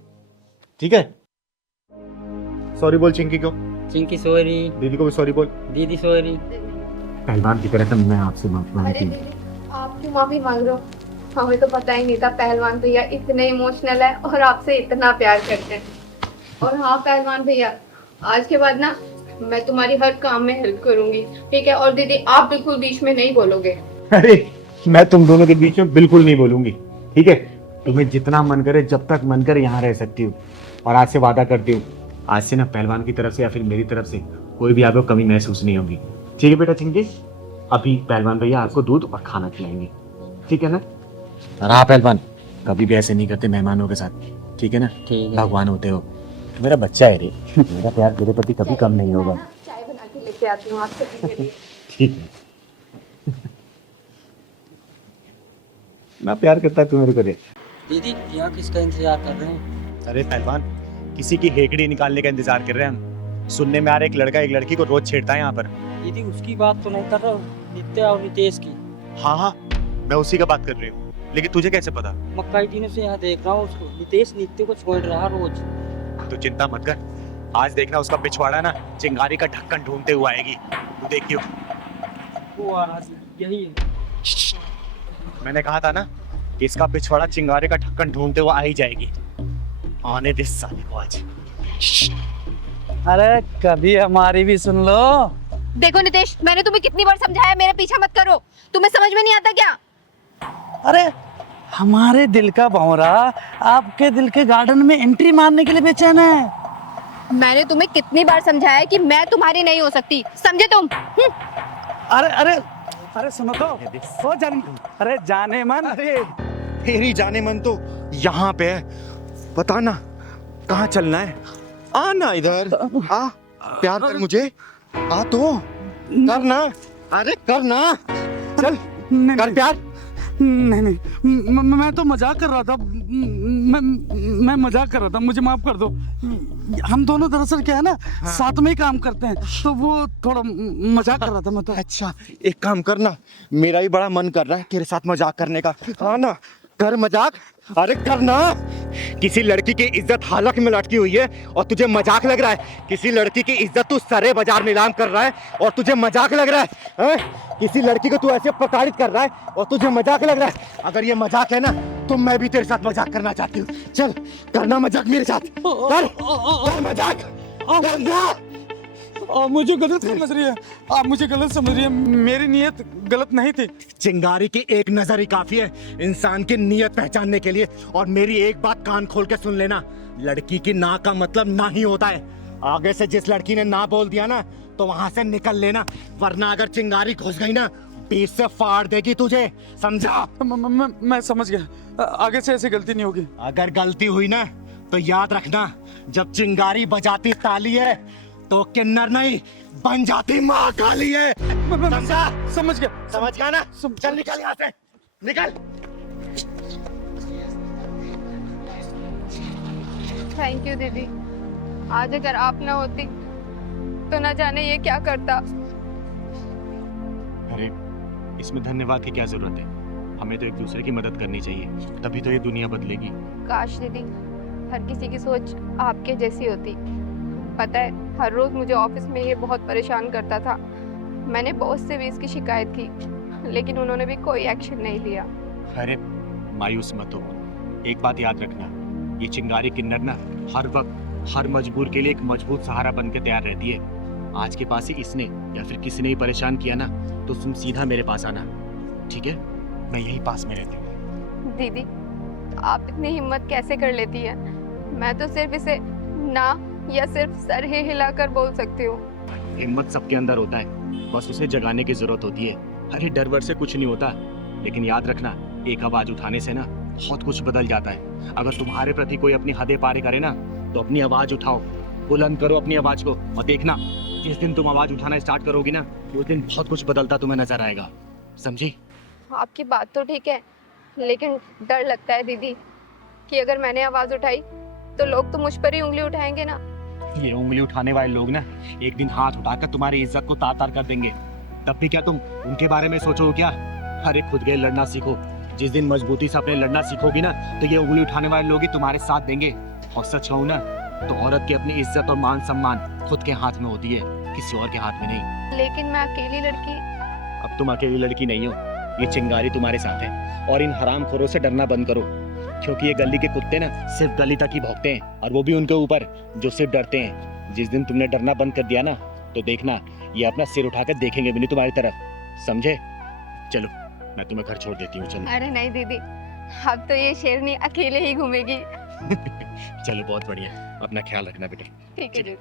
ठीक है? सॉरी बोल चिंकी को। चिंकी सॉरी। दीदी को भी सॉरी बोल। दीदी सॉरी। पहलवान की तरह मैं आपसे माफी अरे मांगती हूँ। दीदी, आप क्यों माफी मांग रहे हो? हमें तो पता ही नहीं था पहलवान भैया इतने इमोशनल है और आपसे इतना प्यार करते हैं। और हाँ पहलवान भैया, आज के बाद ना मैं तुम्हारी हर काम में हेल्प करूंगी, ठीक है? और दीदी आप बिल्कुल बीच में नहीं बोलोगे। अरे मैं तुम दोनों के बीच में बिल्कुल नहीं बोलूंगी, ठीक है? तुम्हें जितना मन करे, जब तक मन करे यहाँ रह सकती हूँ। और आज से वादा करती हूँ, आज से ना पहलवान की तरफ से या फिर मेरी तरफ से कोई भी आपको कमी महसूस नहीं होगी, ठीक है बेटा चिंकी? अभी पहलवान भैया आपको दूध और खाना खिलाएंगे, ठीक है ना? और हाँ पहलवान, कभी भी ऐसे नहीं करते मेहमानों के साथ, ठीक है ना? ठीक है। भगवान होते हो, मेरा बच्चा है रे, मेरा प्यार तेरे प्रति कभी कम नहीं होगा। चाय बना के लेके आती हूँ आपके लिए। ठीक है। ना प्यार करता है तू मेरे को रे। दीदी यहाँ किसका इंतजार कर रहे हैं? अरे पहलवान, किसी की हेकड़ी निकालने का इंतजार कर रहे हैं हम। सुनने में आ रहा है एक लड़का एक लड़की को रोज छेड़ता है यहाँ पर। दीदी उसकी बात तो नहीं कर रहा हूँ, नित्या और नितेश की। हाँ हाँ, मैं उसी का बात कर रही हूँ, लेकिन तुझे कैसे पता? मैं कई दिनों से यहाँ देख रहा हूँ उसको। नितेश नित्य को छोड़ रहा रोज। तू चिंता मत कर, आज देखना उसका पिछवाड़ा ना चिंगारी का ढक्कन ढूंढते हुए आएगी, तू देखियो। वो आ रहा है, यही है। मैंने कहा था ना कि इसका पिछवाड़ा चिंगारी का ढक्कन ढूंढते हुए आ ही जाएगी। आने दे साले को आज। अरे कभी हमारी भी सुन लो। देखो नितेश, मैंने तुम्हें कितनी बार समझाया मेरा पीछा मत करो, तुम्हें समझ में नहीं आता क्या? अरे हमारे दिल का भंवरा आपके दिल के गार्डन में एंट्री मारने के लिए बेचैन है। मैंने तुम्हें कितनी बार समझाया कि मैं तुम्हारी नहीं हो सकती, समझे तुम? अरे अरे अरे सुनो तो, हो अरे जाने मन। अरे तेरी जाने मन तो यहाँ पे है, बता ना कहाँ चलना है? आ ना इधर आ, प्यार कर मुझे, आ तो कर ना, अरे कर ना, चल कर प्यार। नहीं नहीं, मैं तो मजाक कर रहा था। मैं मजाक कर रहा था, मुझे माफ कर दो। हम दोनों दरअसल क्या है ना, साथ में ही काम करते हैं, तो वो थोड़ा मजाक कर रहा था मैं तो। अच्छा एक काम करना, मेरा भी बड़ा मन कर रहा है तेरे साथ मजाक करने का। हाँ ना, कर मजाक, अरे करना। किसी लड़की की इज्जत हालत में लटकी हुई है और तुझे मजाक लग रहा है? किसी लड़की की इज्जत तू सरे बाजार नीलाम कर रहा है और तुझे मजाक लग रहा है? किसी लड़की को तू ऐसे प्रताड़ित कर रहा है और तुझे मजाक लग रहा है? अगर ये मजाक है ना तो मैं भी तेरे साथ मजाक करना चाहती हूँ। चल करना मजाक मेरे साथ, कर मजाक करना। मुझे गलत समझ रही है आप, मुझे गलत समझ रही है। मेरी नीयत गलत नहीं थी। चिंगारी की एक नजर ही काफी है इंसान की नीयत पहचानने के लिए। और मेरी एक बात कान खोल के सुन लेना, लड़की की ना का मतलब ना ही होता है। आगे से जिस लड़की ने ना बोल दिया ना तो वहां से निकल लेना, वरना अगर चिंगारी घुस गई ना बीच से फाड़ देगी तुझे, समझा? मैं समझ गया, आगे से ऐसी गलती नहीं होगी। अगर गलती हुई ना तो याद रखना, जब चिंगारी बजाती ताली है तो किन्नर नहीं बन जाती माँ काली है, समझा? समझ गया, समझ गया ना? चल निकल यहाँ से, निकल। थैंक यू दीदी, आज अगर आप ना होती तो ना जाने ये क्या करता। अरे इसमें धन्यवाद की क्या जरूरत है? हमें तो एक दूसरे की मदद करनी चाहिए, तभी तो ये दुनिया बदलेगी। काश दीदी हर किसी की सोच आपके जैसी होती। पता है हर रोज मुझे ऑफिस में ये बहुत परेशान करता था। मैंने बॉस से भी इसकी शिकायत की, लेकिन उन्होंने भी कोई एक्शन नहीं लिया। अरे मायूस मत हो, एक बात याद रखना, ये चिंगारी किन्नर ना हर वक्त हर मजबूर के लिए एक मजबूत सहारा बन के तैयार रहती है। आज के पास ही इसने या फिर किसी ने ही परेशान किया ना, तो तुम सीधा मेरे पास आना, ठीक है? मैं यही पास में रहती हूँ। दीदी आप इतनी हिम्मत कैसे कर लेती है? मैं तो सिर्फ इसे ना या सिर्फ सर ही हिलाकर बोल सकती हूँ। हिम्मत सबके अंदर होता है, बस उसे जगाने की जरूरत होती है। अरे डर वर से कुछ नहीं होता, लेकिन याद रखना एक आवाज उठाने से ना बहुत कुछ बदल जाता है। अगर तुम्हारे प्रति कोई अपनी हदें पार करे ना, तो अपनी आवाज उठाओ, बुलंद करो अपनी आवाज को, और देखना जिस दिन तुम आवाज उठाना स्टार्ट करोगी ना, उस दिन बहुत कुछ बदलता तुम्हें नजर आएगा, समझी? आपकी बात तो ठीक है, लेकिन डर लगता है दीदी कि अगर मैंने आवाज उठाई तो लोग तो मुझ पर ही उंगली उठाएंगे ना। ये उंगली उठाने वाले लोग ना एक दिन हाथ उठाकर तुम्हारी इज्जत को तार तार कर देंगे, तब भी क्या तुम उनके बारे में सोचो क्या? अरे खुद के लड़ना सीखो। जिस दिन मजबूती से अपने लड़ना सीखोगी ना, तो ये उंगली उठाने वाले लोग ही तुम्हारे साथ देंगे। और सच कहूं ना, तो औरत की अपनी इज्जत और मान सम्मान खुद के हाथ में होती है, किसी और के हाथ में नहीं। लेकिन मैं अकेली लड़की। अब तुम अकेली लड़की नहीं हो, ये चिंगारी तुम्हारे साथ है। और इन हरामखोरों से डरना बंद करो, क्योंकि ये गली के कुत्ते ना सिर्फ गली तक ही भौंकते हैं, और वो भी उनके ऊपर जो सिर्फ डरते हैं। जिस दिन तुमने डरना बंद कर दिया ना, तो देखना ये अपना सिर उठाकर देखेंगे भी नहीं तुम्हारी तरफ, समझे? चलो मैं तुम्हें घर छोड़ देती हूँ, चलो। अरे नहीं दीदी, अब तो ये शेरनी अकेले ही घूमेगी। चलो बहुत बढ़िया, अपना ख्याल रखना बेटा। ठीक है जी।